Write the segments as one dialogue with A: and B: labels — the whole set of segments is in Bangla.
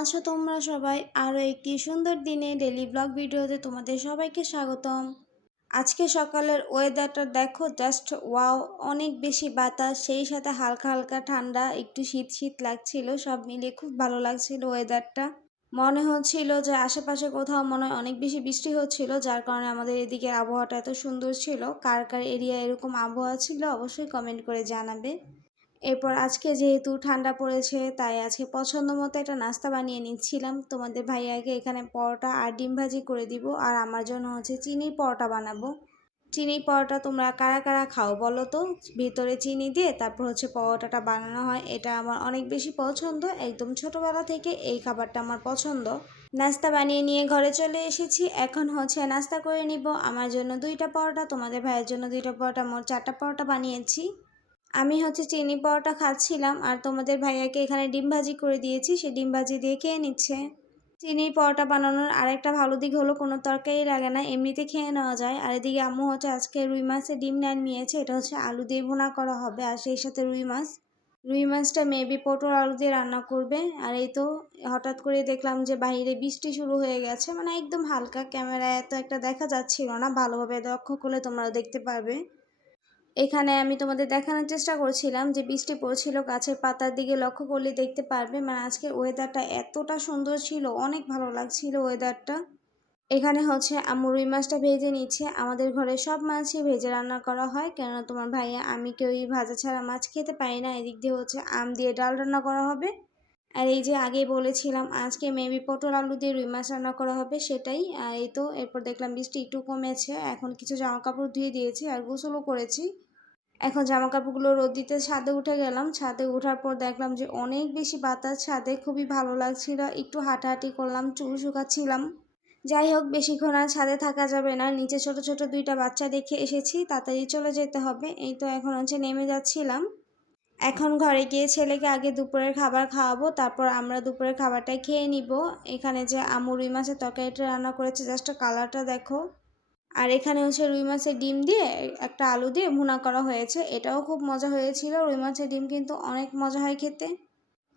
A: আছো তোমরা সবাই? আরও একটি সুন্দর দিনে ডেলি ব্লগ ভিডিওতে তোমাদের সবাইকে স্বাগতম। আজকে সকালের ওয়েদারটা দেখো জাস্ট ওয়াও অনেক বেশি বাতাস, সেই সাথে হালকা হালকা ঠান্ডা, একটু শীত শীত লাগছিল, সব মিলিয়ে খুব ভালো লাগছিল ওয়েদারটা মনে হচ্ছিল যে আশেপাশে কোথাও মনে হয় অনেক বেশি বৃষ্টি হচ্ছিল, যার কারণে আমাদের এদিকের আবহাওয়াটা এত সুন্দর ছিল। কার কার এরিয়া এরকম আবহাওয়া ছিল অবশ্যই কমেন্ট করে জানাবে। এরপর আজকে যেহেতু ঠান্ডা পড়েছে, তাই আজকে পছন্দ মতো একটা নাস্তা বানিয়ে নিচ্ছিলাম। তোমাদের ভাইয়াকে এখানে পরোটা আর ডিম ভাজি করে দিব, আর আমার জন্য হচ্ছে চিনির পরোটা বানাবো। চিনির পরোটা তোমরা কারা কারা খাও বলো তো? ভিতরে চিনি দিয়ে তারপর হচ্ছে পরোটাটা বানানো হয়। এটা আমার অনেক বেশি পছন্দ, একদম ছোটোবেলা থেকে এই খাবারটা আমার পছন্দ। নাস্তা বানিয়ে নিয়ে ঘরে চলে এসেছি, এখন হচ্ছে নাস্তা করে নিব। আমার জন্য দুইটা পরোটা, তোমাদের ভাইয়ের জন্য দুইটা পরোটা, মোট চারটা পরোটা বানিয়েছি। আমি হচ্ছে চিনি পরোটা খাচ্ছিলাম আর তোমাদের ভাইয়াকে এখানে ডিম ভাজি করে দিয়েছি, সে ডিম ভাজি দিয়ে খেয়ে নিচ্ছে। চিনি পরোটা বানানোর আরেকটা ভালো দিক হলো কোনো তরকারি লাগে না, এমনিতে খেয়ে নেওয়া যায়। আর এদিকে আম্মু হচ্ছে আজকে রুই মাছের ডিম নেন নিয়েছে এটা হচ্ছে আলু দিয়ে ভুনা করা হবে আর সেই সাথে রুই মাছ। রুই মাছটা মেবি পটল আলু দিয়ে রান্না করবে। আর এই তো হঠাৎ করে দেখলাম যে বাইরে বৃষ্টি শুরু হয়ে গেছে মানে একদম হালকা ক্যামেরায় এত একটা দেখা যাচ্ছিল না, ভালোভাবে লক্ষ্য করলে তোমরা দেখতে পারবে। এখানে আমি তোমাদের দেখানোর চেষ্টা করছিলাম যে বৃষ্টি পড়ছিল, গাছের পাতার দিকে লক্ষ্য করলে দেখতে পারবে। মানে আজকের ওয়েদারটা এতটা সুন্দর ছিল, অনেক ভালো লাগছিল ওয়েদারটা এখানে হচ্ছে আম্মু রুই মাছটা ভেজে নিচ্ছে। আমাদের ঘরে সব মাছই ভেজে রান্না করা হয়। কেননা তোমার ভাইয়া, আমি কেউই ভাজা ছাড়া মাছ খেতে পারি না। এদিক দিয়ে হচ্ছে আম দিয়ে ডাল রান্না করা হবে। আর এই যে আগেই বলেছিলাম, আজকে মেবি পটল আলু দিয়ে রুই মাছ রান্না করা হবে সেটাই। আর এই তো, এরপর দেখলাম বৃষ্টি একটু কমেছে। এখন কিছু জামা কাপড় ধুয়ে দিয়েছি আর গোসলও করেছি। এখন জামা কাপড়গুলো রোদ দিতে ছাদে উঠে গেলাম। ছাদে ওঠার পর দেখলাম যে অনেক বেশি বাতাস। ছাদে খুবই ভালো লাগছিল। একটু হাঁটাহাঁটি করলাম, চুল শুকাচ্ছিলাম। যাই হোক, বেশিক্ষণ আর ছাদে থাকা যাবে না। নিচে ছোট ছোট দুইটা বাচ্চা দেখে এসেছি, তাড়াতাড়ি চলে যেতে হবে। এই তো এখন হচ্ছে নেমে যাচ্ছিলাম। এখন ঘরে গিয়ে ছেলেকে আগে দুপুরের খাবার খাওয়াবো, তারপর আমরা দুপুরের খাবারটা খেয়ে নিব। এখানে যে আমু রুই মাছের তরকারিটা রান্না করেছে জাস্ট কালারটা দেখো। আর এখানে হচ্ছে রুই মাছের ডিম দিয়ে একটা আলু দিয়ে ভুনা করা হয়েছে। এটাও খুব মজা হয়েছিল। রুই মাছের ডিম কিন্তু অনেক মজা হয় খেতে।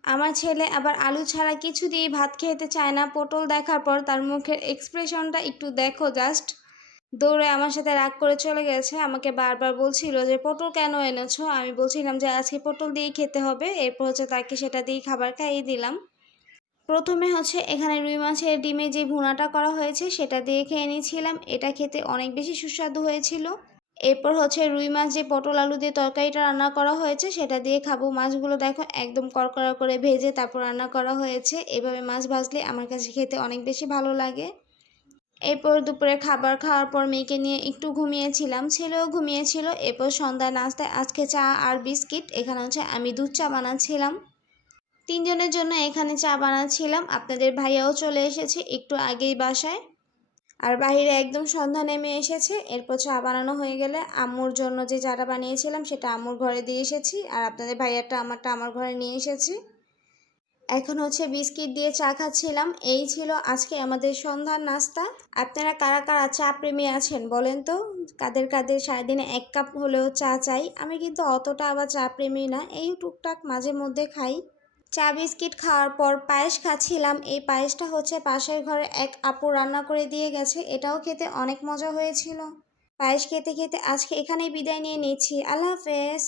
A: আমার ছেলে আবার আলু ছাড়া কিছু দিয়ে ভাত খেতে চায় না। পটল দেখার পর তার মুখের এক্সপ্রেশনটা একটু দেখো জাস্ট দৌড়ে আমার সাথে রাগ করে চলে গেছে। আমাকে বারবার বলছিল যে, পটল কেন এনেছো? আমি বলছিলাম যে, আজকে পটল দিয়েই খেতে হবে। এরপর হচ্ছে তাকে সেটা দিয়েই খাবার খাইয়ে দিলাম। প্রথমে হচ্ছে এখানে রুই মাছের ডিমে যে ভুনাটা করা হয়েছে, সেটা দিয়ে খেয়ে নিয়েছিলাম। এটা খেতে অনেক বেশি সুস্বাদু হয়েছিল। এরপর হচ্ছে রুই মাছ যে পটল আলু দিয়ে তরকারিটা রান্না করা হয়েছে, সেটা দিয়ে খাব। মাছগুলো দেখো একদম কড়কড়া করে ভেজে তারপর রান্না করা হয়েছে। এভাবে মাছ ভাজলে আমার কাছে খেতে অনেক বেশি ভালো লাগে। এরপর দুপুরে খাবার খাওয়ার পর মেয়েকে নিয়ে একটু ঘুমিয়েছিলাম। ছেলেও ঘুমিয়েছিল। এরপর সন্ধ্যা নাস্তায় আজকে চা আর বিস্কিট। এখানে হচ্ছে আমি দুধ চা বানাচ্ছিলাম। তিনজনের জন্য এখানে চা বানাচ্ছিলাম। আপনাদের ভাইয়াও চলে এসেছে একটু আগেই বাসায়। আর বাহিরে একদম সন্ধ্যা নেমে এসেছে। এরপর চা বানানো হয়ে গেলে আম্মুর জন্য যে চাটা বানিয়েছিলাম সেটা আম্মুর ঘরে দিয়ে এসেছি। আর আপনাদের ভাইয়ারটা আমারটা আমার ঘরে নিয়ে এসেছি। এখন হচ্ছে বিস্কিট দিয়ে চা খাচ্ছিলাম। এই ছিল আজকে আমাদের সন্ধ্যার নাস্তা। আপনারা কারা কারা চা প্রেমী আছেন বলেন তো? কাদের কাদের সারাদিনে এক কাপ হলেও চা চাই? আমি কিন্তু অতটা আবার চা প্রেমী না। এই টুকটাক মাঝে মধ্যে খাই। চা বিস্কিট খাওয়ার পর পায়েস খাচ্ছিলাম। এই পায়েসটা হচ্ছে পাশের ঘরে এক আপু রান্না করে দিয়ে গেছে। এটাও খেতে অনেক মজা হয়েছিল। পায়েস খেতে খেতে আজকে এখানেই বিদায় নিয়ে নিচ্ছি। আল্লাহ হাফেজ।